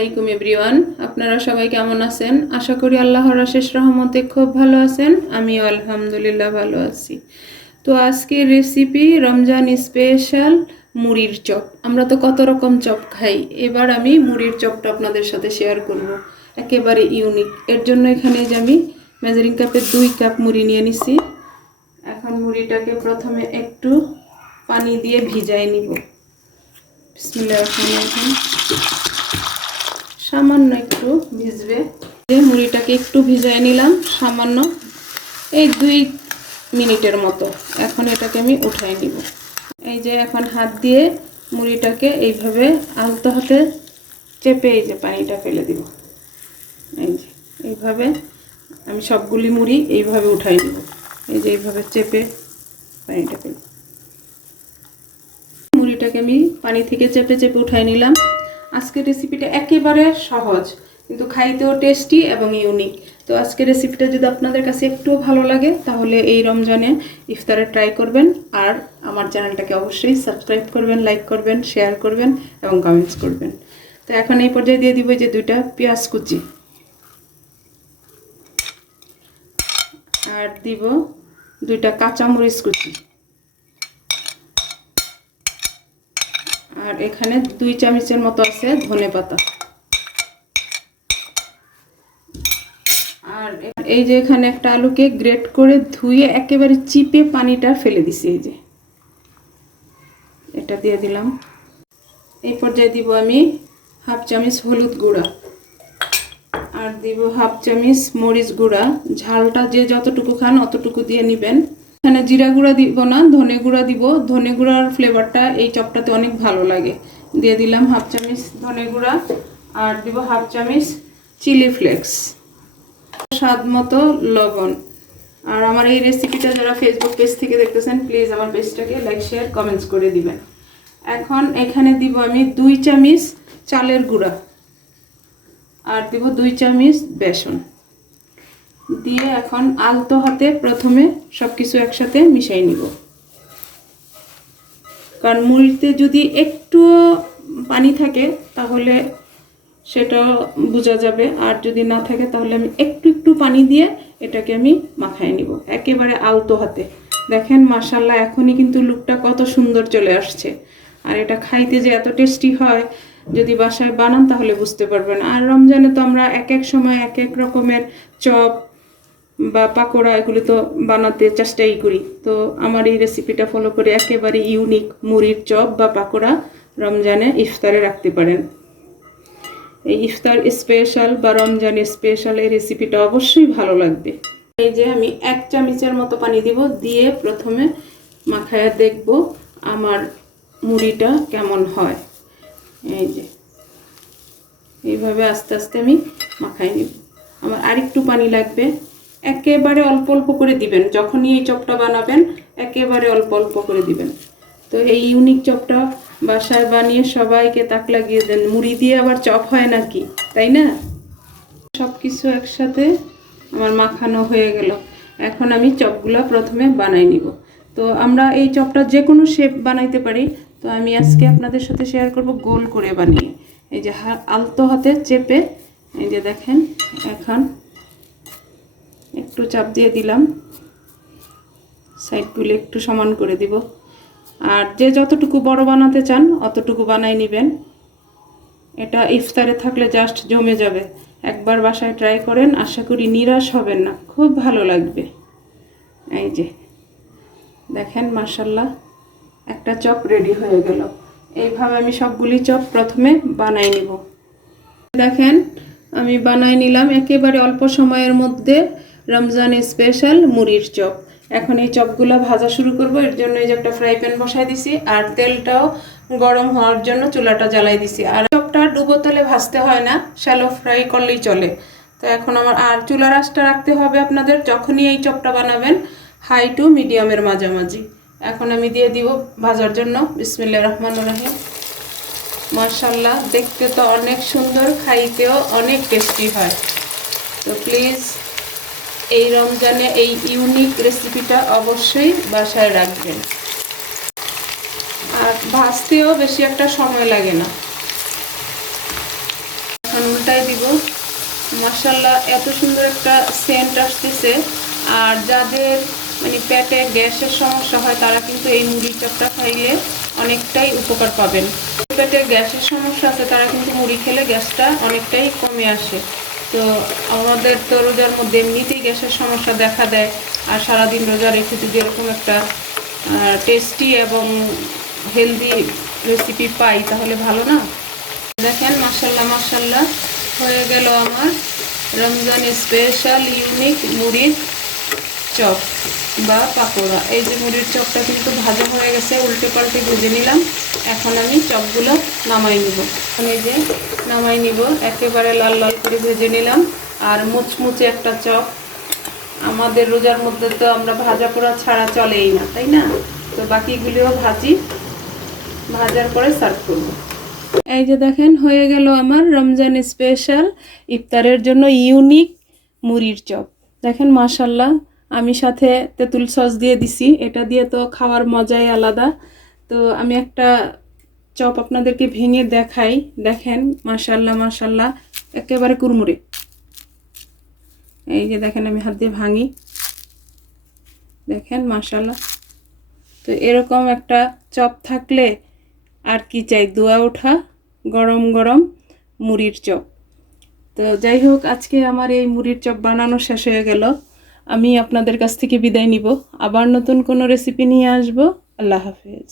আলাইকুম এভরিওয়ান, আপনারা সবাই কেমন আছেন? আশা করি আল্লাহর অশেষ রহমতে খুব ভালো আছেন। আমিও আলহামদুলিল্লাহ ভালো আছি। তো আজকের রেসিপি রমজান স্পেশাল মুড়ির চপ। আমরা তো কত রকম চপ খাই, এবার আমি মুড়ির চপটা আপনাদের সাথে শেয়ার করব, একেবারে ইউনিক। এর জন্য এখানে যে আমি মেজারিং কাপে 2 কাপ মুড়ি নিয়ে নিছি। এখন মুড়িটাকে প্রথমে একটু পানি দিয়ে ভিজাই নিব। বিসমিল্লাহির রহমানির রহিম। সামান্য একটু ভিজবে, মুড়িটাকে একটু ভিজাই নিলাম সামান্য, এই 2 মিনিটের মতো। এখন এটাকে আমি উঠাই নিব। এই যে এখন হাত দিয়ে মুড়িটাকে এইভাবে আলতো হাতে চেপে এই যে পানিটা ফেলে দিব। এই যে এইভাবে আমি সবগুলি মুড়ি এইভাবে উঠাই নিব। এই যে এইভাবে চেপে পানিটা ফেলে, মুড়িটাকে আমি পানি থেকে চেপে চেপে উঠাই নিলাম। আজকের রেসিপিটা একেবারে সহজ, কিন্তু খাইতেও টেস্টি এবং ইউনিক। তো আজকের রেসিপিটা যদি আপনাদের কাছে একটু ভালো লাগে তাহলে এই রমজানে ইফতারে ট্রাই করবেন। আর আমার চ্যানেলটাকে অবশ্যই সাবস্ক্রাইব করবেন, লাইক করবেন, শেয়ার করবেন এবং কমেন্টস করবেন। তো এখন এই পর্যায়ে দিয়ে দিব যে 2টা পেঁয়াজ কুচি, আর দিব 2টা কাঁচামরিচ কুচি, আর এখানে 2 চামচের মতো আছে ধনেপাতা। আর এই যে এখানে একটা আলুকে গ্রেট করে ধুয়ে একেবারে চিপে পানিটা ফেলে দিছি। এই যে এটা দিয়ে দিলাম। এই পর্যায়ে দিব আমি 1/2 চামচ হলুদ গুঁড়া, আর দিব 1/2 চামচ মরিচ গুঁড়া। ঝালটা যে যতটুকু খান অতটুকু দিয়ে নেবেন। এখানে জিরা গুঁড়া দিব না, ধনে গুঁড়া দিব। ধনে গুঁড়ার ফ্লেভারটা এই চপটাতে অনেক ভালো লাগে। দিয়ে দিলাম 1/2 চামচ ধনে গুঁড়া, আর দিব 1/2 চামচ চিলি ফ্লেক্স, স্বাদ মতো লবণ। আর আমার এই রেসিপিটা যারা ফেসবুক পেজ থেকে দেখতেছেন প্লিজ আমার পেজটাকে লাইক, শেয়ার, কমেন্টস করে দিবেন। এখন এখানে দিব আমি 2 চামচ চালের গুঁড়া, আর দিব 2 চামচ বেসন দিয়ে এখন আলতো হাতে প্রথমে সব কিছু একসাথে মিশাই নিব। কারণ মুড়িতে যদি একটু পানি থাকে তাহলে সেটা বোঝা যাবে, আর যদি না থাকে তাহলে আমি একটু একটু পানি দিয়ে এটাকে আমি মাখায় নিব একেবারে আলতো হাতে। দেখেন মাশাআল্লাহ, এখনই কিন্তু লুকটা কত সুন্দর চলে আসছে। আর এটা খাইতে যে এত টেস্টি হয়, যদি বাসায় বানান তাহলে বুঝতে পারবেন। আর রমজানে তো আমরা এক এক সময় এক এক রকমের চপ বা পাকোড়া এগুলো তো বানাতে চেষ্টাই করি। তো আমার এই রেসিপিটা ফলো করে একেবারে ইউনিক মুড়ির চপ বা পাকোড়া রমজানে ইফতারে রাখতে পারেন। এই ইফতার স্পেশাল বা রমজান স্পেশাল এই রেসিপিটা অবশ্যই ভালো লাগবে। এই যে আমি 1 চামচের মতো পানি দিব, দিয়ে প্রথমে মাখায়া দেখব আমার মুড়িটা কেমন হয়। এই যে এইভাবে আস্তে আস্তে আমি মাখাই নিব। আমার আরেকটু পানি লাগবে, একেবারে অল্প অল্প করে দিবেন। যখনই এই চপটা বানাবেন একেবারে অল্প অল্প করে দিবেন। তো এই ইউনিক চপটা বাসায় বানিয়ে সবাইকে তাক লাগিয়ে দেন। মুড়ি দিয়ে আবার চপ হয় নাকি, তাই না? সব কিছু একসাথে আমার মাখানো হয়ে গেল। এখন আমি চপগুলো প্রথমে বানাই নিব। তো আমরা এই চপটা যে কোনো শেপ বানাইতে পারি, তো আমি আজকে আপনাদের সাথে শেয়ার করব গোল করে বানিয়ে। এই যে আলতো হাতে চেপে, এই যে দেখেন এখন একটু চাপ দিয়ে দিলাম, সাইডগুলো একটু সমান করে দিব। আর যে যতটুকু বড় বানাতে চান অতটুকু বানাই নেবেন। এটা ইফতারে থাকলে জাস্ট জমে যাবে। একবার বাসায় ট্রাই করেন, আশা করি নিরাশ হবেন না, খুব ভালো লাগবে। এই যে দেখেন মাশাআল্লাহ, একটা চপ রেডি হয়ে গেল। এইভাবে আমি সবগুলি চপ প্রথমে বানাই নিব। দেখেন আমি বানাই নিলাম একেবারে অল্প সময়ের মধ্যে রমজান স্পেশাল মুড়ির চপ। এখন এই চপগুলো ভাজা শুরু করব। এর জন্য এই যে একটা ফ্রাই প্যান বসাই দিছি, আর তেলটাও গরম হওয়ার জন্য চুলাটা জ্বালাই দিছি। আর চপটা ডুবো তেলে ভাজতে হয় না, শ্যালো ফ্রাই করলেই চলে। তো এখন আমার আর চুলার আঁচটা রাখতে হবে আপনাদের যখনই এই চপটা বানাবেন হাই টু মিডিয়ামের মাঝামাঝি। এখন আমি দিয়ে দিব ভাজার জন্য। বিসমিল্লাহির রহমানির রহিম। মাশাআল্লাহ, দেখতে তো অনেক সুন্দর, খাইতেও অনেক টেস্টি হয়। তো প্লিজ এই রমজানে এই ইউনিক রেসিপিটা অবশ্যই বাসায় রাখবেন। আর ভাজতেও বেশি একটা সময় লাগে না। মাশাআল্লাহ এত সুন্দর একটা সেন্ট আসতেছে। আর যাদের মানে পেটে গ্যাসের সমস্যা হয় তারা কিন্তু এই মুড়ির চপটা খাইলে অনেকটাই উপকার পাবেন। পেটে গ্যাসের সমস্যা আছে তারা কিন্তু মুড়ি খেলে গ্যাসটা অনেকটাই কমে আসে। তো আমাদের তো রোজার মধ্যে এমনিতেই গ্যাসের সমস্যা দেখা দেয়, আর সারাদিন রোজা রেখে যদি এরকম একটা টেস্টি এবং হেলদি রেসিপি পাই তাহলে ভালো না? দেখেন মাশাআল্লাহ মাশাআল্লাহ হয়ে গেল আমার রমজান স্পেশাল ইউনিক মুড়ির চপ বা পাকোড়া। এই যে মুড়ির চপটা কিন্তু ভাজা হয়ে গেছে, উল্টে পাল্টে ভেজে নিলাম। এখন আমি চপগুলো নামাই নিব। এই যে নামাই নিব, একেবারে লাল লাল করে ভেজে নিলাম। আর মুচমুচে একটা চপ। আমাদের রোজার মধ্যে তো আমরা ভাজা পোড়া ছাড়া চলেই না, তাই না? তো বাকিগুলিও ভাজার পরে সার্ভ করব। এই যে দেখেন হয়ে গেল আমার রমজান স্পেশাল ইফতারের জন্য ইউনিক মুড়ির চপ। দেখেন মাশাআল্লাহ, আমি সাথে তেঁতুল সস দিয়ে দিছি, এটা দিয়ে তো খাওয়ার মজাই আলাদা। তো আমি একটা চপ আপনাদেরকে ভেঙে দেখাই। দেখেন মাশাআল্লাহ মাশাআল্লাহ একেবারে কুরমুরে। এই যে দেখেন আমি হাত দিয়ে ভাঙি, দেখেন মাশাআল্লাহ। তো এরকম একটা চপ থাকলে আর কি চাই, দোয়া ওঠা গরম গরম মুড়ির চপ। তো যাই হোক, আজকে আমার এই মুড়ির চপ বানানো শেষ হয়ে গেল। আমি আপনাদের কাছ থেকে বিদায় নিব, আবার নতুন কোনো রেসিপি নিয়ে আসব। আল্লাহ হাফেজ।